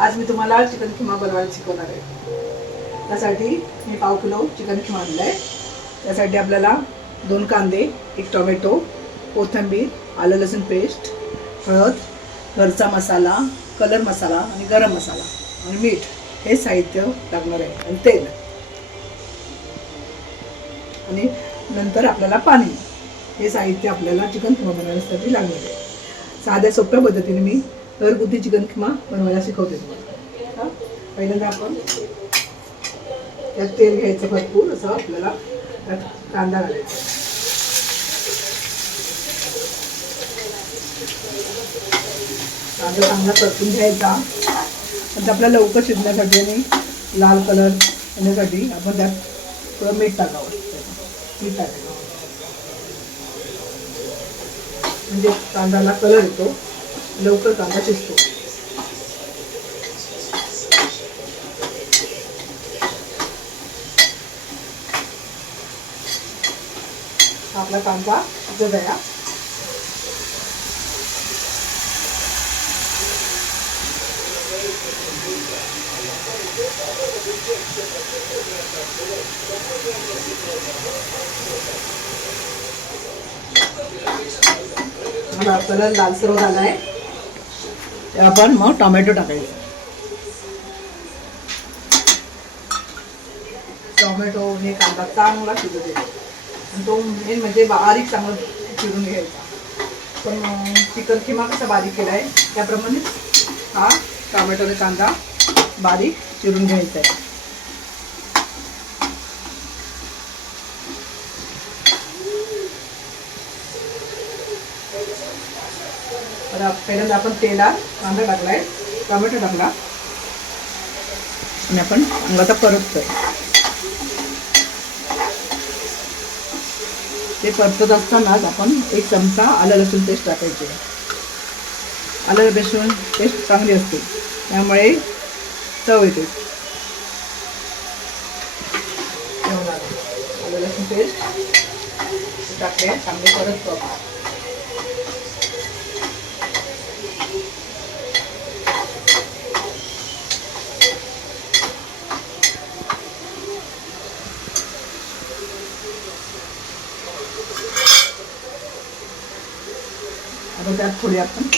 आज मी तुम्हाला चिकन किमा बनवायला शिकवणार आहे. त्यासाठी मी पाव किलो चिकन किमा आणलं आहे त्यासाठी आपल्याला दोन कांदे एक टोमॅटो कोथिंबीर आलं लसूण पेस्ट हळद घरचा मसाला कलर मसाला आणि गरम मसाला आणि मीठ हे साहित्य लागणार आहे आणि तेल. आणि नंतर आपल्याला पाणी हे साहित्य आपल्याला चिकन किमा बनवण्यासाठी लागणार आहे. साध्या सोप्या पद्धतीने मी घरगुती चिकन किमा बनवायला शिकवते तुम्हाला. पहिल्यांदा आपण त्यात तेल घ्यायचं भरपूर असं आपल्याला त्यात कांदा घालायचा. कांदा चांगला परतून घ्यायचा. नंतर आपल्या लवकर शिजण्यासाठी आणि लाल कलर येण्यासाठी आपण त्यात थोडं मीठ टाकावं. मीठ टाकायचं. म्हणजे कांद्याला कलर येतो. लवकर कांदा शिजतो आपला कांदा जगया आहे कलर लालसर झाला आहे आपण मग टोमॅटो टाकायचे. टोमॅटो हे कांदा चांगला शिजत येतो आणि तो मेन म्हणजे बारीक चांगला चिरून घ्यायचा. पण चिकन किमा कसा बारीक केला आहे त्याप्रमाणे हा टोमॅटो आणि कांदा बारीक चिरून घ्यायचा आहे. तर पहिल्यांदा आपण तेलात कांदा टाकलाय टोमॅटो टाकला. आणि आपण आता परततोय ते परतत असतानाच आपण एक चमचा आलं लसूण पेस्ट टाकायची आलं लसूण पेस्ट चांगली असते. त्यामुळे चव येते. आलं लसूण पेस्ट टाकले चांगले परततो आपण आता त्यात थोडी आपण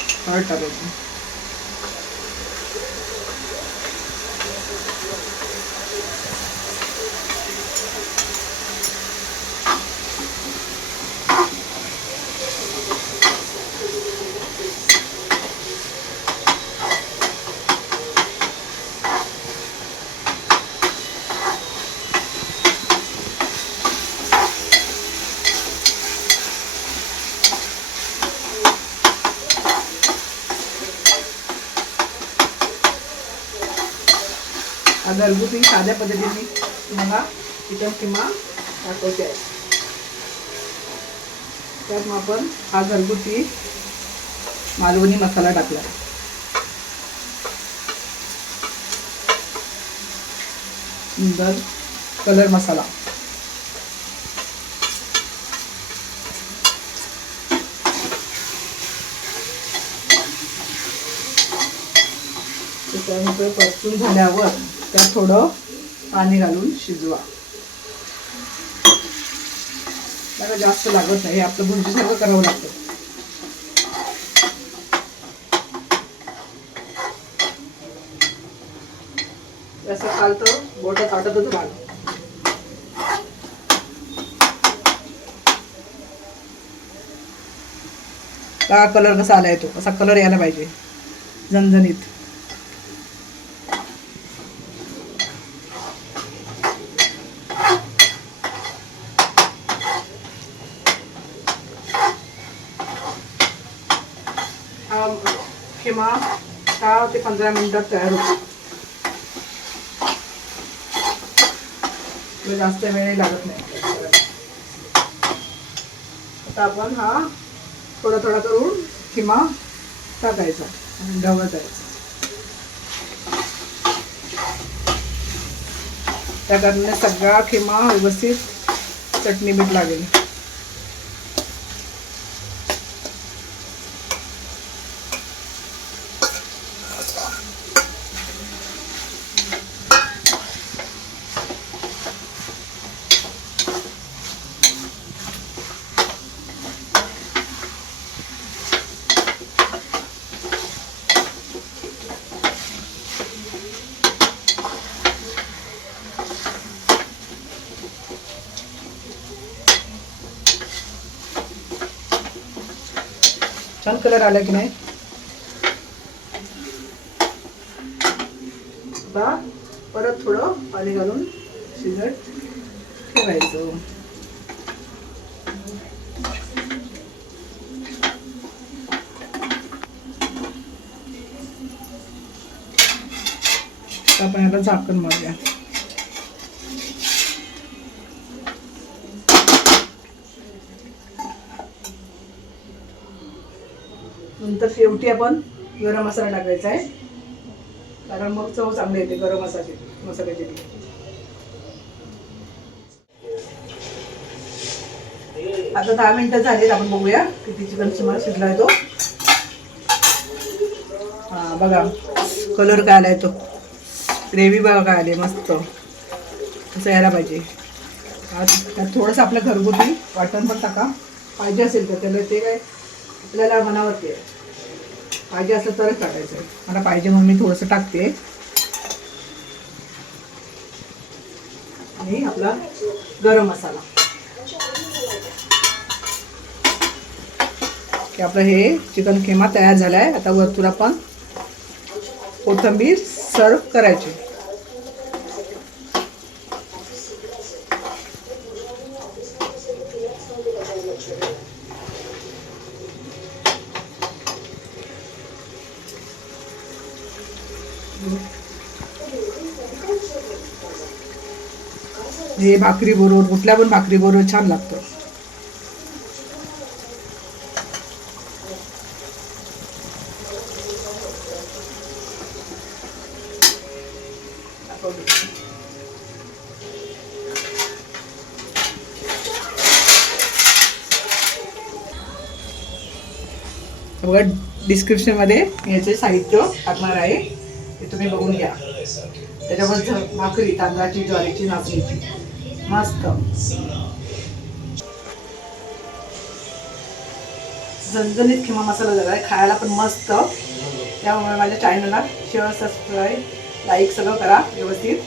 घरगुती साध्या पद्धतीने तुम्हाला चिकन किंवा दाखवते आहे त्यात मग आपण हा घरगुती मालवणी मसाला टाकला सुंदर कलर मसाला। त्यानंतर परतून झाल्यावर त्यात थोडं पाणी घालून शिजवा. त्याला जास्त लागत नाही आपलं आपलं भुर्जीसारखं करावं लागतं. जसं चालतं बोटं ताटतच राहतं का कलर कसा आलाय तो? असा कलर यायला पाहिजे. झणझणीत हा किंवा दहा ते पंधरा मिनिटात तयार होतो जास्त वेळ लागत नाही आता आपण हा थोडा थोडा करून किमा टाकायचा आणि ढवळायचा त्या कारणाने सगळा किमा व्यवस्थित चटणी मीठ लागेल छान कलर आला की नाही? परत थोडं पाणी घालून शिजत ठेवायचं. आता आपण याला झाकण मारूया. नंतर शेवटी आपण गरम मसाला टाकायचा आहे. कारण मग चव चांगली येते गरम मसाले मसाल्याची. आता दहा मिनिटं झालीत आपण बघूया किती चिकन सुमार शिजला तो. हा बघा. कलर काय आलाय तो. ग्रेव्ही बघा आले मस्त. असं यायला पाहिजे. त्यात थोडंसं आपलं घरगुती वाटण पण टाका. पाहिजे असेल तर त्याला ते काय आपल्याला मनावरती आहे. पाहिजे असलं तरच टाकायचं. आहे मला पाहिजे म्हणून मी थोडंसं टाकते. आणि आपला गरम मसाला. की आपलं हे चिकन खेमा तयार झाला आहे आता वरतून आपण कोथिंबीर सर्व करायची. हे भाकरी बरोबर कुठल्या पण भाकरी बरोबर छान लागतं. बघा डिस्क्रिप्शनमध्ये याचे साहित्य टाकणार आहे. ते तुम्ही बघून घ्या. त्याच्यावर भाकरी तांदळाची ज्वारीची नाचणीची. मस्त. झणझणीत किंवा मसाला झाला आहे. खायला पण मस्त. त्यामुळे माझ्या चॅनलला शेअर सबस्क्राईब लाईक सगळं करा व्यवस्थित.